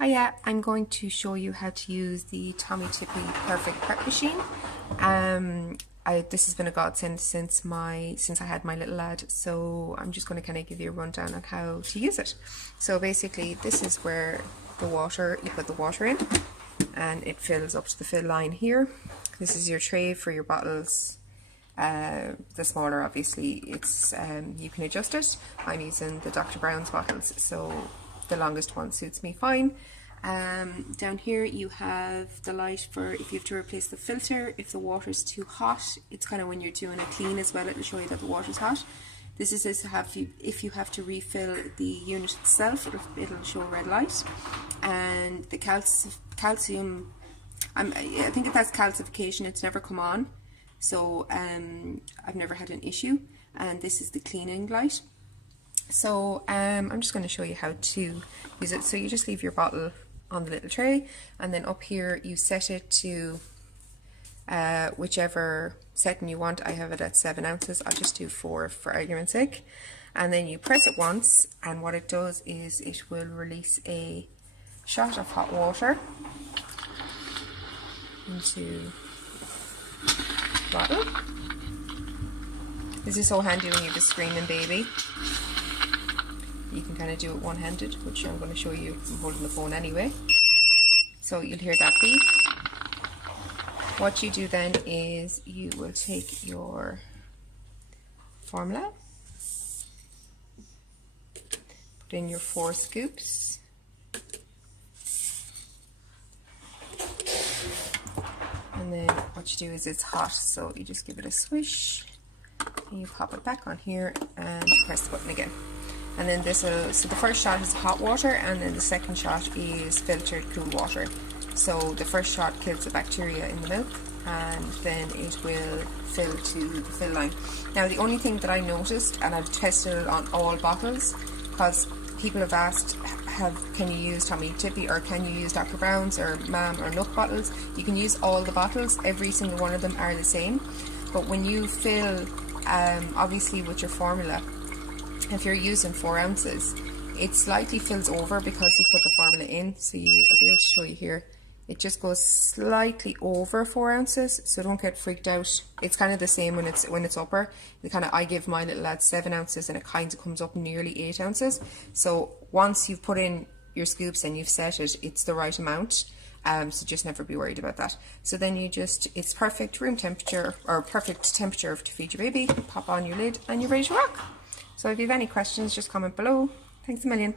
Hiya, I'm going to show you how to use the Tommee Tippee Perfect Prep Machine. This has been a godsend since I had my little lad, so I'm just going to kind of give you a rundown on how to use it. So basically, this is where you put the water in, and it fills up to the fill line here. This is your tray for your bottles. The smaller, obviously, it's you can adjust it. I'm using the Dr. Brown's bottles, so the longest one suits me fine. Down here you have the light for if you have to replace the filter. If the water's too hot, it's kind of when you're doing a clean as well, it'll show you that the water's hot. This is if you have to refill the unit itself, it'll show a red light. And the calcium, I think it has calcification, it's never come on, so I've never had an issue. And this is the cleaning light. So I'm just going to show you how to use it. So you just leave your bottle on the little tray, and then up here you set it to whichever setting you want. I have it at 7 ounces. I'll just do 4 for argument's sake. And then you press it once, and what it does is it will release a shot of hot water into the bottle. This is so handy when you have a screaming baby. You can kind of do it one-handed, which I'm going to show you. I'm holding the phone anyway. So you'll hear that beep. What you do then is you will take your formula, put in your 4 scoops, and then what you do is it's hot, so you just give it a swish, and you pop it back on here and press the button again. And then so the first shot is hot water, and then the second shot is filtered cool water. So the first shot kills the bacteria in the milk, and then it will fill to the fill line. Now the only thing that I noticed, and I've tested it on all bottles, because people have asked, can you use Tommee Tippee, or can you use Dr. Brown's or Mam or Nook bottles? You can use all the bottles, every single one of them are the same. But when you fill, obviously with your formula, if you're using 4 ounces, it slightly fills over because you put the formula in. So I'll be able to show you here. It just goes slightly over 4 ounces, so don't get freaked out. It's kind of the same when it's upper. I give my little lad 7 ounces, and it kind of comes up nearly 8 ounces. So once you've put in your scoops and you've set it, it's the right amount. So just never be worried about that. So then it's perfect room temperature, or perfect temperature to feed your baby. Pop on your lid and you're ready to rock. So if you have any questions, just comment below. Thanks a million.